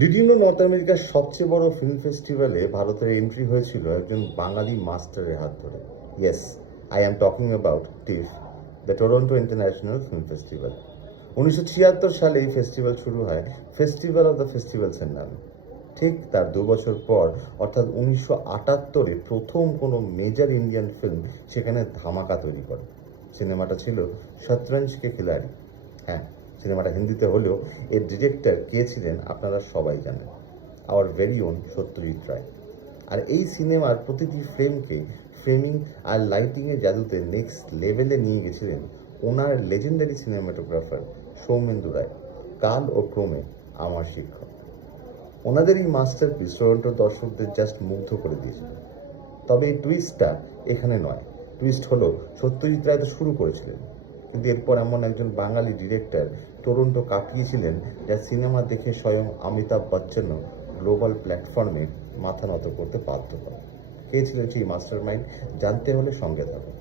Did you know north আমেরিকার সবচেয়ে বড় ফিল্ম ফেস্টিভ্যালে ভারতের এন্ট্রি হয়েছিল একজন বাঙালি মাস্টারের হাত ধরে? Yes, I am talking about TIFF, the Toronto International Film Festival. 1976 সালে এই ফেস্টিভ্যাল শুরু হয় ফেস্টিভ্যাল অফ দ্য ফেস্টিভ্যালসের নামে। ঠিক তার 2 বছর পর, অর্থাৎ 1978-এ প্রথম কোনো মেজর ইন্ডিয়ান ফিল্ম সেখানে ধামাকা তৈরি করে। সিনেমাটা ছিল শতরঞ্জ কে খিলাড়ি। হ্যাঁ, সিনেমাটা হিন্দিতে হলেও এর ডিরেক্টর কে ছিলেন আপনারা সবাই জানেন, hour very on Satyajit Ray. আর এই সিনেমার প্রতিটি ফ্রেমকে ফ্রেমিং আর লাইটিংয়ের জাদুতে নেক্সট লেভেলে নিয়ে গেছিলেন ওনার লেজেন্ডারি সিনেমাটোগ্রাফার সৌমেন্দু রায়, কাল ও ক্রমে আমার শিক্ষক। ওনাদের এই মাস্টারপিস টরন্টোর দর্শকদের জাস্ট মুগ্ধ করে দিয়েছিল। তবে এই টুইস্টটা এখানে নয়। টুইস্ট হলো, সত্যজিৎ রায় তো শুরু করেছিলেন, কিন্তু এরপর এমন একজন বাঙালি ডিরেক্টর টরন্টো কাঁপিয়েছিলেন, যার সিনেমা দেখে স্বয়ং অমিতাভ বচ্চনও গ্লোবাল প্ল্যাটফর্মে মাথা নত করতে বাধ্য করেন। কে ছিলেন সেই মাস্টার মাইন্ড? জানতে হলে সঙ্গে থাকুন।